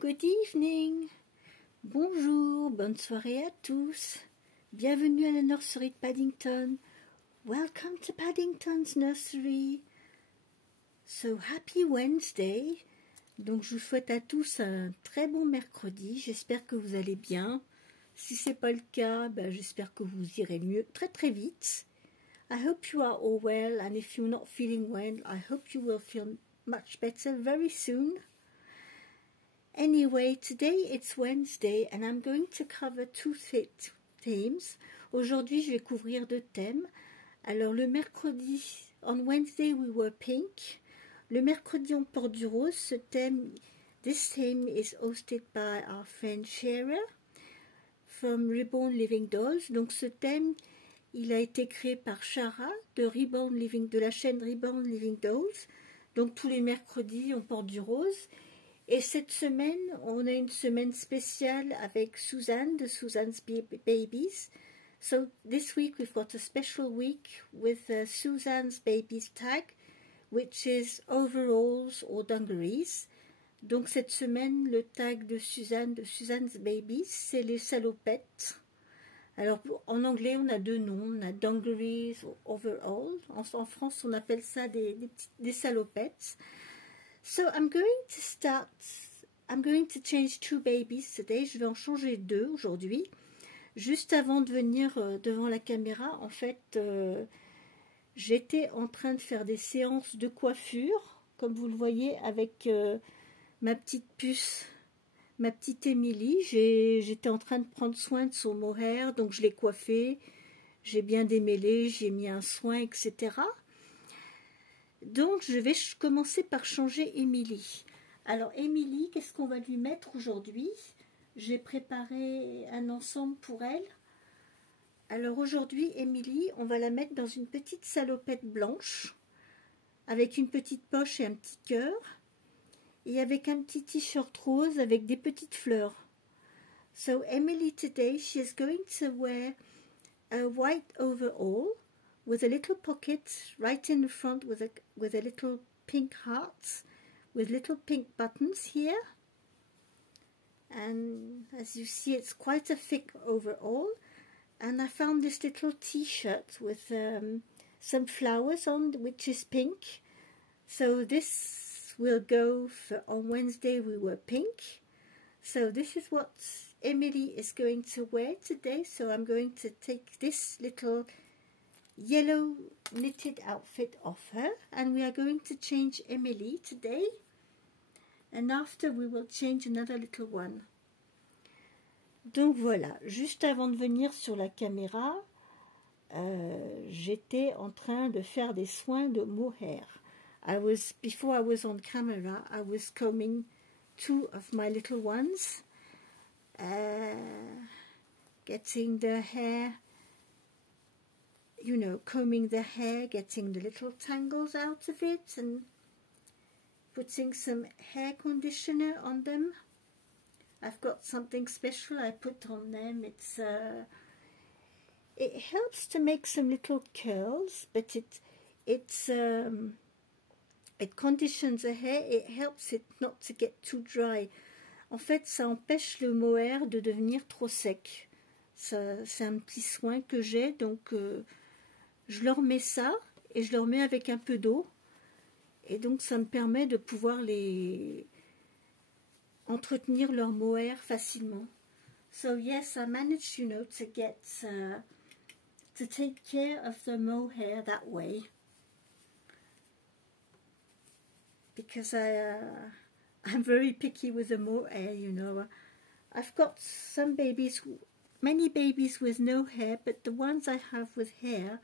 Good evening, bonjour, bonne soirée à tous. Bienvenue à la nurserie de Paddington. Welcome to Paddington's nursery. So happy Wednesday. Donc je vous souhaite à tous un très bon mercredi. J'espère que vous allez bien. Si ce n'est pas le cas, j'espère que vous irez mieux très très vite. I hope you are all well, and if you're not feeling well, I hope you will feel much better very soon. Anyway, today it's Wednesday and I'm going to cover two themes. Aujourd'hui, je vais couvrir deux thèmes. Alors, le mercredi, on Wednesday we were pink. Le mercredi, on porte du rose. This theme is hosted by our friend Shara from Reborn Living Dolls. Donc, ce thème, il a été créé par Shara de la chaîne Reborn Living Dolls. Donc, tous les mercredis, on porte du rose. Et cette semaine, on a une semaine spéciale avec Suzanne de Suzanne's Babies. So this week we've got a special week with Suzanne's Babies tag, which is overalls or dungarees. Donc cette semaine, le tag de Suzanne's Babies, c'est les salopettes. Alors en anglais, on a deux noms, on a dungarees ou overalls. En France, on appelle ça des salopettes. So I'm going to change two babies today. Je vais en changer deux aujourd'hui. Juste avant de venir devant la caméra, en fait, j'étais en train de faire des séances de coiffure, comme vous le voyez, avec ma petite puce, ma petite Émilie. J'étais en train de prendre soin de son mohair, donc je l'ai coiffée, j'ai bien démêlé, j'ai mis un soin, etc. Donc, je vais commencer par changer Émilie. Alors, Émilie, qu'est-ce qu'on va lui mettre aujourd'hui? J'ai préparé un ensemble pour elle. Alors, aujourd'hui, Émilie, on va la mettre dans une petite salopette blanche, avec une petite poche et un petit cœur, et avec un petit t-shirt rose avec des petites fleurs. So, Emily, today, she is going to wear a white overall, with a little pocket right in the front with a little pink heart with little pink buttons here, and as you see it's quite a thick overall. And I found this little t-shirt with some flowers on, which is pink, so this will go for on Wednesday we were pink. So this is what Emily is going to wear today. So I'm going to take this little yellow knitted outfit off her, and we are going to change Emily today, and after we will change another little one. Donc voilà, juste avant de venir sur la caméra, j'étais en train de faire des soins de mohair. Before I was on camera, I was combing two of my little ones, getting the hair, you know, combing the hair, getting the little tangles out of it, and putting some hair conditioner on them. I've got something special I put on them. It helps to make some little curls, but it conditions the hair. It helps it not to get too dry. En fait, ça empêche le mohair de devenir trop sec. C'est un petit soin que j'ai, donc je leur mets ça et je leur mets avec un peu d'eau, et donc ça me permet de pouvoir entretenir leur mohair facilement. So yes, I managed, you know, to get to take care of the mohair that way, because I'm very picky with the mohair, you know. I've got many babies with no hair, but the ones I have with hair,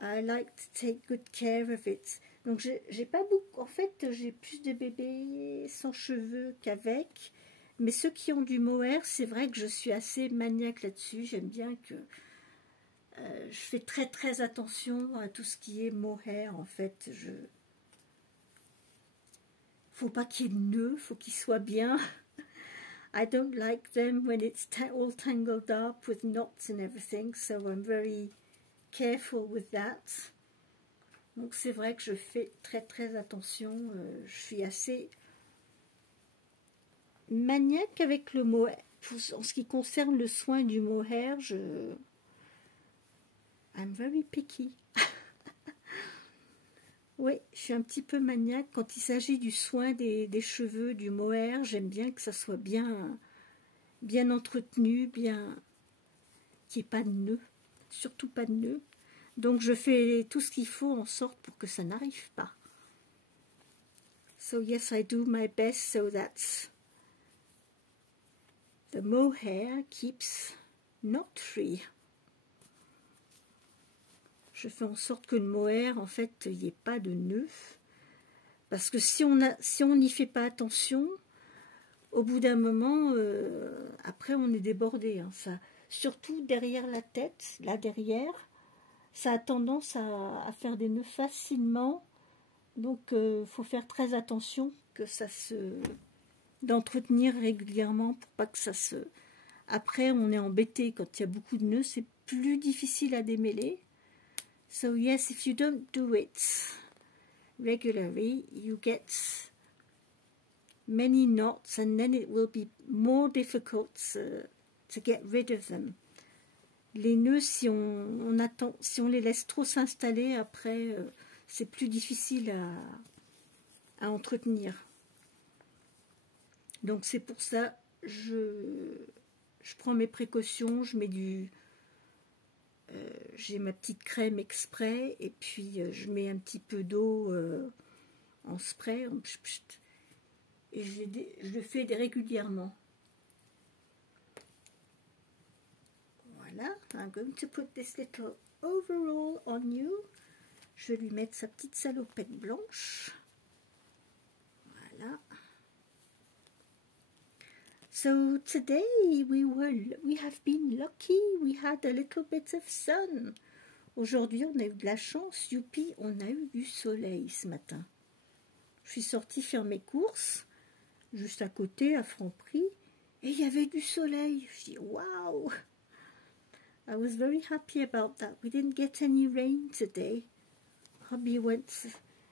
I like to take good care of it. Donc j'ai pas beaucoup, en fait j'ai plus de bébés sans cheveux qu'avec, mais ceux qui ont du mohair, c'est vrai que je suis assez maniaque là-dessus. J'aime bien que je fais très très attention à tout ce qui est mohair. En fait, faut pas qu'il y ait de nœuds, faut qu'ils soient bien. I don't like them when it's all tangled up with knots and everything, so I'm very careful with that. Donc c'est vrai que je fais très très attention, je suis assez maniaque avec le mohair. En ce qui concerne le soin du mohair, I'm very picky. Oui, je suis un petit peu maniaque quand il s'agit du soin des cheveux, du mohair. J'aime bien que ça soit bien entretenu, bien qu'il n'y ait pas de nœuds, surtout pas de nœuds. Donc je fais tout ce qu'il faut en sorte pour que ça n'arrive pas. So yes, I do my best so that the mohair keeps not free. Je fais en sorte que le mohair, en fait, il n'y ait pas de nœuds. Parce que si on n'y fait pas attention, au bout d'un moment, après on est débordé. Hein, ça, surtout derrière la tête, là derrière, ça a tendance à faire des nœuds facilement. Donc il faut faire très attention que d'entretenir régulièrement pour pas que ça se... Après on est embêté quand il y a beaucoup de nœuds, c'est plus difficile à démêler. So yes, if you don't do it regularly, you get many knots and then it will be more difficult to get rid of them. Les nœuds, si on les laisse trop s'installer, après, c'est plus difficile à entretenir. Donc c'est pour ça, je prends mes précautions, je mets j'ai ma petite crème exprès, et puis je mets un petit peu d'eau en spray, et je le fais régulièrement. Voilà, I'm going to put this little overall on you. Je vais lui mettre sa petite salopette blanche. Voilà. So today we have been lucky. We had a little bit of sun. Aujourd'hui, on a eu de la chance. Youpi, on a eu du soleil ce matin. Je suis sortie faire mes courses, juste à côté, à Franprix, et il y avait du soleil. Je dis, wow! I was very happy about that. We didn't get any rain today. Hubby went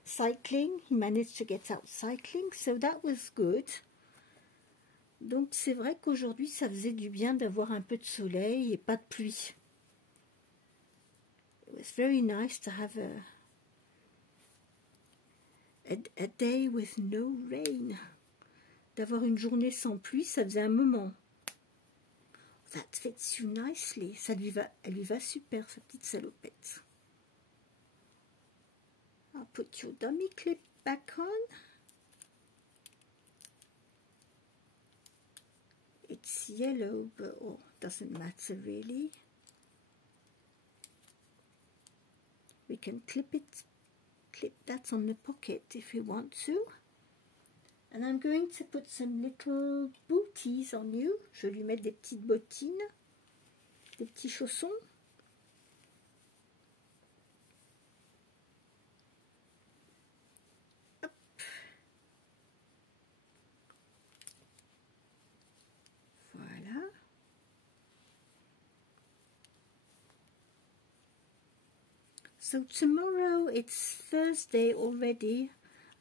cycling. He managed to get out cycling, so that was good. Donc c'est vrai qu'aujourd'hui, ça faisait du bien d'avoir un peu de soleil et pas de pluie. It was very nice to have a day with no rain. D'avoir une journée sans pluie, ça faisait un moment. That fits you nicely. Elle lui va super, sa petite salopette. I'll put your dummy clip back on. It's yellow, but doesn't matter really. We can clip that on the pocket if we want to. And I'm going to put some little booties on you. Je vais lui mettre des petites bottines, des petits chaussons. Hop. Voilà. So tomorrow it's Thursday already.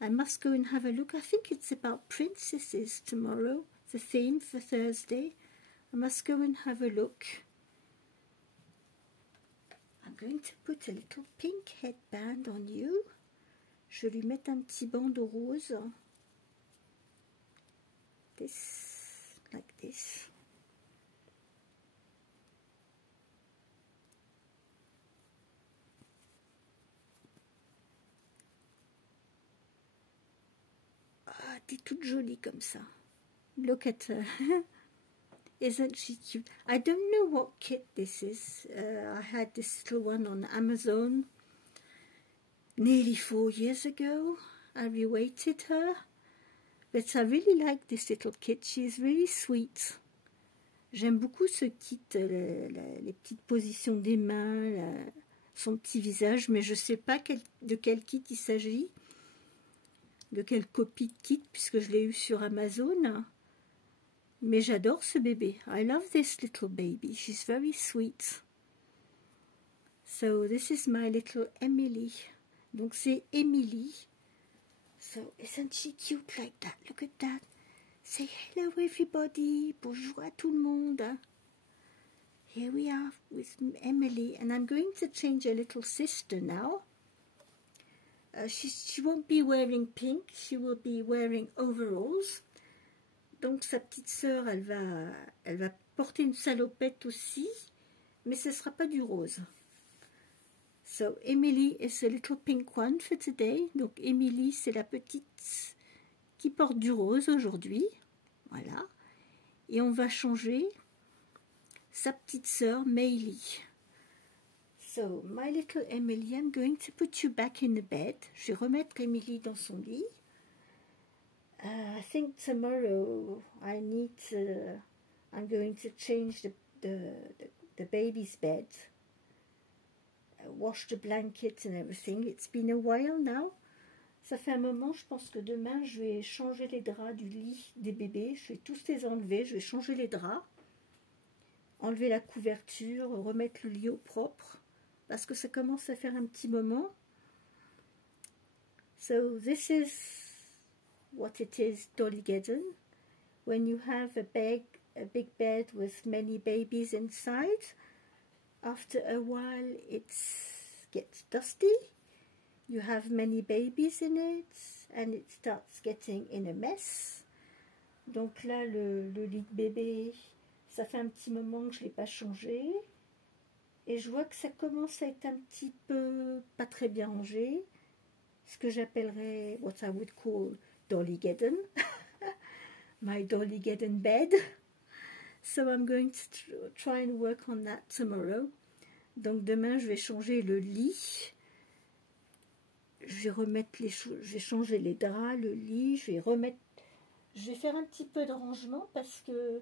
I must go and have a look. I think it's about princesses tomorrow, the theme for Thursday. I must go and have a look. I'm going to put a little pink headband on you. Je vais lui mettre un petit bandeau rose. Like this. T'es toute jolie comme ça. Look at her. Isn't she cute? I don't know what kit this is. I had this little one on Amazon nearly 4 years ago. I reweighted her. But I really like this little kit. She is really sweet. J'aime beaucoup ce kit, les petites positions des mains, son petit visage, mais je ne sais pas de quel kit il s'agit. De quelle copie de kit, puisque je l'ai eu sur Amazon. Mais j'adore ce bébé. I love this little baby. She's very sweet. So this is my little Emily. Donc c'est Emily. So isn't she cute like that? Look at that. Say hello everybody, bonjour à tout le monde. Here we are with Emily, and I'm going to change her little sister now. She won't be wearing pink, she will be wearing overalls. Donc sa petite sœur, elle va porter une salopette aussi, mais ce ne sera pas du rose. So Emily is a little pink one for today. Donc Emily, c'est la petite qui porte du rose aujourd'hui. Voilà. Et on va changer sa petite sœur Maylie. So, my little Emily, I'm going to put you back in the bed. Je vais remettre Emily dans son lit. I think tomorrow I'm going to change the baby's bed. Wash the blankets and everything. It's been a while now. Ça fait un moment, je pense que demain, je vais changer les draps du lit des bébés. Je vais tous les enlever, je vais changer les draps. Enlever la couverture, remettre le lit au propre. Parce que ça commence à faire un petit moment. So this is what it is, Dollygeddon. When you have a big bed with many babies inside, after a while it gets dusty. You have many babies in it and it starts getting in a mess. Donc là, le lit de bébé, ça fait un petit moment que je ne l'ai pas changé. Et je vois que ça commence à être un petit peu pas très bien rangé. Ce que j'appellerais, what I would call Dollygeddon. My Dollygeddon bed. So I'm going to try and work on that tomorrow. Donc demain, je vais changer le lit. Je vais changer les draps, le lit. Je vais faire un petit peu de rangement parce que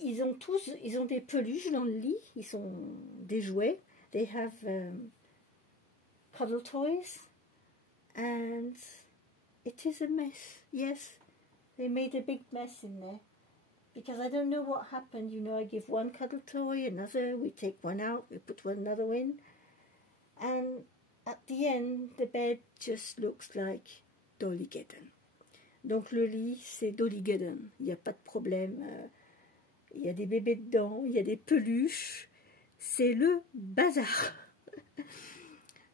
ils ont des peluches dans le lit, ils sont des jouets. They have cuddle toys, and it is a mess. Yes, they made a big mess in there because I don't know what happened. You know, I give one cuddle toy, another, we take one out, we put another in, and at the end, the bed just looks like Dollygeddon. Donc le lit, c'est Dollygeddon. Il n'y a pas de problème. Il y a des bébés dedans, il y a des peluches. C'est le bazar.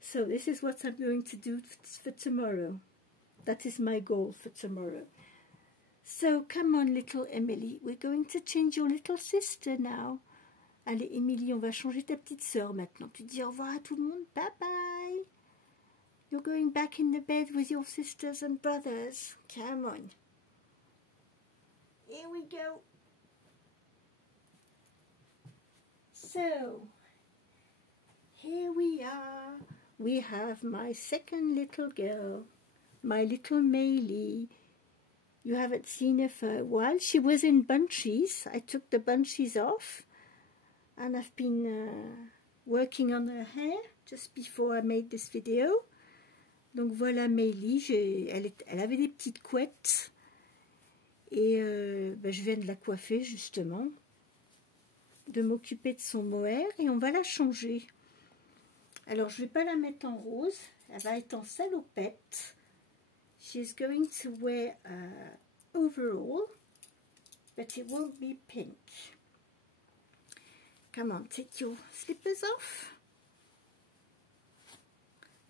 So this is what I'm going to do for tomorrow. That is my goal for tomorrow. So come on, little Emily. We're going to change your little sister now. Allez, Emily, on va changer ta petite sœur maintenant. Tu dis au revoir à tout le monde. Bye bye. You're going back in the bed with your sisters and brothers. Come on. Here we go. So, here we are. We have my second little girl, my little Maylie. You haven't seen her for a while. She was in bunchies. I took the bunchies off. And I've been working on her hair just before I made this video. Donc voilà Maylie, elle avait des petites couettes et je viens de la coiffer justement, de m'occuper de son mohair et on va la changer. Alors je ne vais pas la mettre en rose, elle va être en salopette. She's going to wear overall, but it won't be pink. Come on, take your slippers off.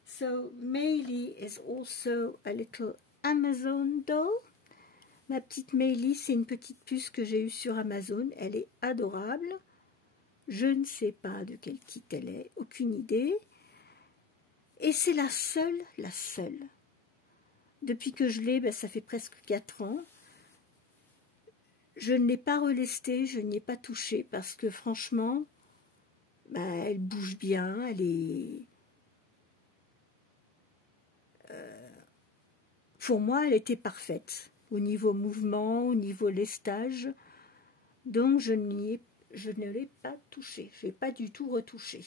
So, Maylie is also a little Amazon doll. Ma petite Maylie, c'est une petite puce que j'ai eue sur Amazon. Elle est adorable. Je ne sais pas de quel kit elle est, aucune idée. Et c'est la seule. Depuis que je l'ai, ça fait presque 4 ans. Je ne l'ai pas relestée, je n'y ai pas touché parce que franchement, elle bouge bien, elle est... pour moi, elle était parfaite au niveau mouvement, au niveau lestage. Donc, je ne l'ai pas touchée, je ne l'ai pas du tout retouchée.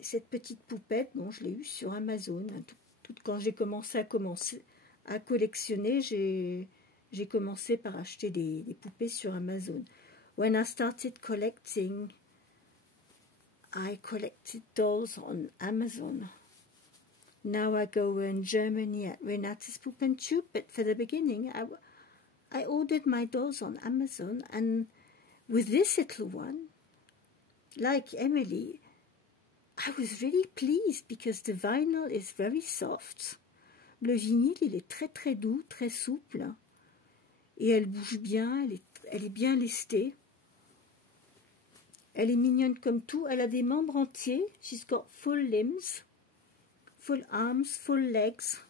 Cette petite poupette, bon, je l'ai eue sur Amazon. Quand j'ai commencé à collectionner, j'ai commencé par acheter des poupées sur Amazon. When I started collecting, I collected dolls on Amazon. Now I go in Germany at Renate's Puppentube, but for the beginning I ordered my dolls on Amazon, and with this little one, like Emily, I was really pleased because the vinyl is very soft. Le vinyle, il est très très doux, très souple, et elle bouge bien, elle est bien lestée. Elle est mignonne comme tout. Elle a des membres entiers. She's got full limbs, full arms, full legs.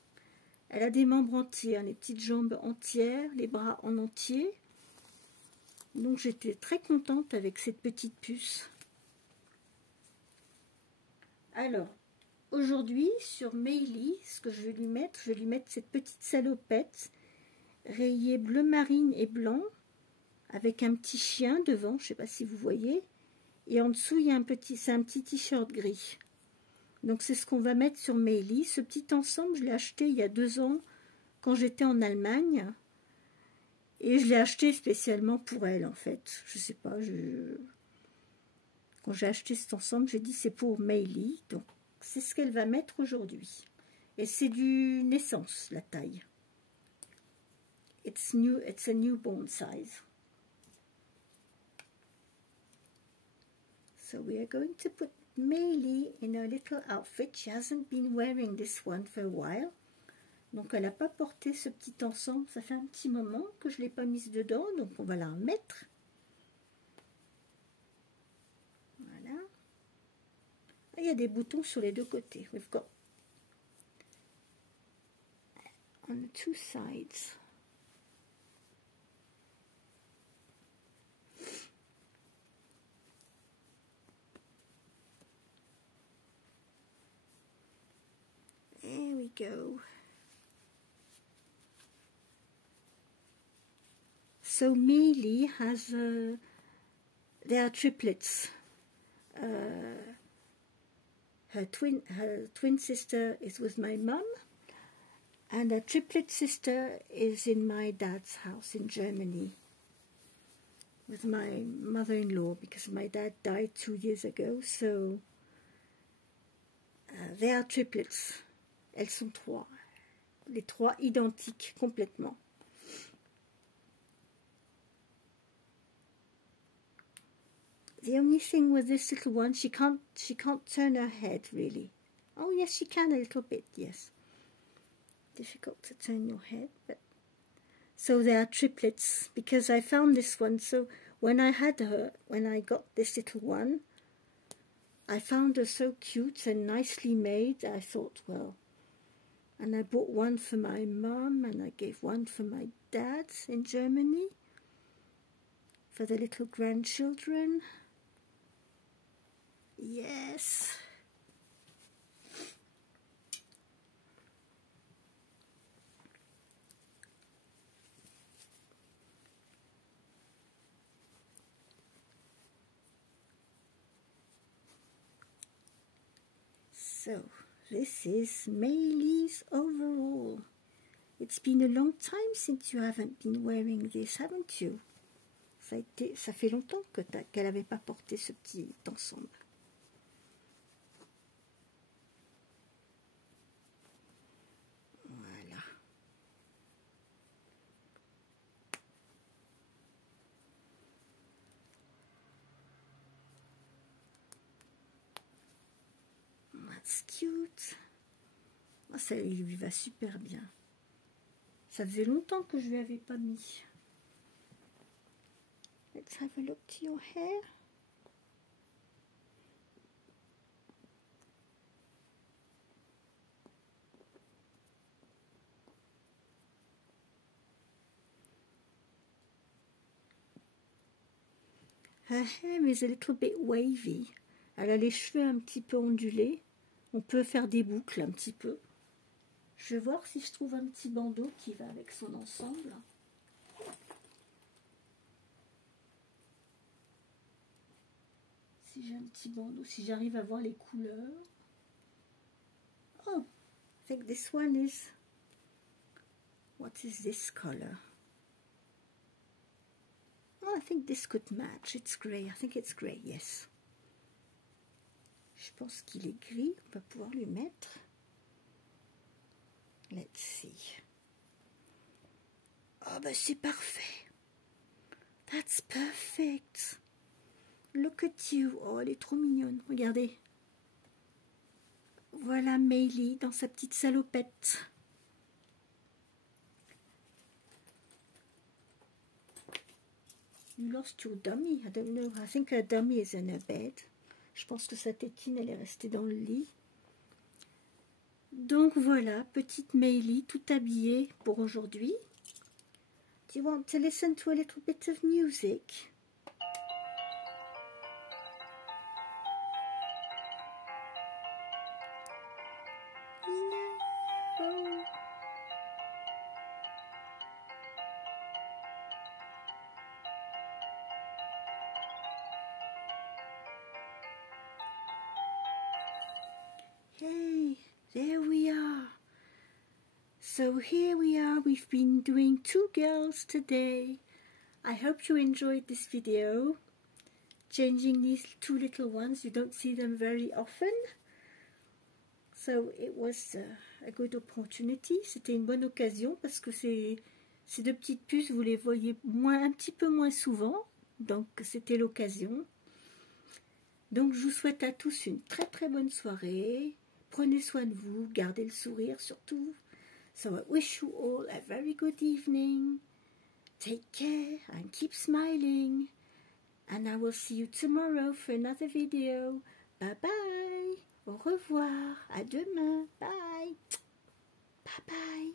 Elle a des membres entiers, hein, les petites jambes entières, les bras en entier. Donc j'étais très contente avec cette petite puce. Alors, aujourd'hui, sur Meili, ce que je vais lui mettre cette petite salopette rayée bleu marine et blanc, avec un petit chien devant, je ne sais pas si vous voyez. Et en dessous, il y a c'est un petit t-shirt gris. Donc c'est ce qu'on va mettre sur Meili. Ce petit ensemble, je l'ai acheté il y a 2 ans quand j'étais en Allemagne. Et je l'ai acheté spécialement pour elle, en fait. Je sais pas, quand j'ai acheté cet ensemble, j'ai dit c'est pour Meili. Donc c'est ce qu'elle va mettre aujourd'hui. Et c'est du naissance, la taille. It's a newborn size. So we are going to put Meili in her little outfit. She hasn't been wearing this one for a while. Donc elle n'a pas porté ce petit ensemble. Ça fait un petit moment que je ne l'ai pas mise dedans. Donc on va la remettre. Voilà. Il y a des boutons sur les deux côtés. We've got on the 2 sides. There we go. So Meili has, they are triplets. Her twin sister is with my mum, and her triplet sister is in my dad's house in Germany with my mother-in-law, because my dad died 2 years ago. So they are triplets. Elles sont 3. Les 3 identiques complètement. The only thing with this little one, she can't turn her head really. Oh yes, she can a little bit, yes. Difficult to turn your head, but so they are triplets, because I found this one. So when I got this little one, I found her so cute and nicely made. I thought, well, and I bought one for my mum, and I gave one for my dad in Germany for the little grandchildren. Yes. So, this is Meili's overall. It's been a long time since you haven't been wearing this, haven't you? Ça fait longtemps qu'elle n'avait pas porté ce petit ensemble. Voilà. That's cute. Oh, ça lui va super bien. Ça faisait longtemps que je lui avais pas mis. Let's have a look to your hair. Her hair is a little bit wavy. Elle a les cheveux un petit peu ondulés. On peut faire des boucles un petit peu. Je vais voir si je trouve un petit bandeau qui va avec son ensemble. Si j'ai un petit bandeau, si j'arrive à voir les couleurs. Oh, I think this one is... What is this color? Oh, I think this could match. It's grey. I think it's grey, yes. Je pense qu'il est gris. On va pouvoir lui mettre. Let's see. Oh, bah c'est parfait. That's perfect. Look at you. Oh, elle est trop mignonne. Regardez. Voilà Maylie dans sa petite salopette. You lost your dummy. I don't know. I think her dummy is in her bed. Je pense que sa tétine, elle est restée dans le lit. Donc voilà, petite Maylie, tout habillée pour aujourd'hui. Do you want to listen to a little bit of music? Oh. Hey, there we are. So here we are, we've been doing 2 girls today. I hope you enjoyed this video. Changing these 2 little ones, you don't see them very often. So it was a good opportunity. C'était une bonne occasion parce que ces 2 petites puces, vous les voyez un petit peu moins souvent. Donc c'était l'occasion. Donc je vous souhaite à tous une très très bonne soirée. Prenez soin de vous, gardez le sourire surtout. So I wish you all a very good evening. Take care and keep smiling. And I will see you tomorrow for another video. Bye bye. Au revoir. À demain. Bye. Bye bye.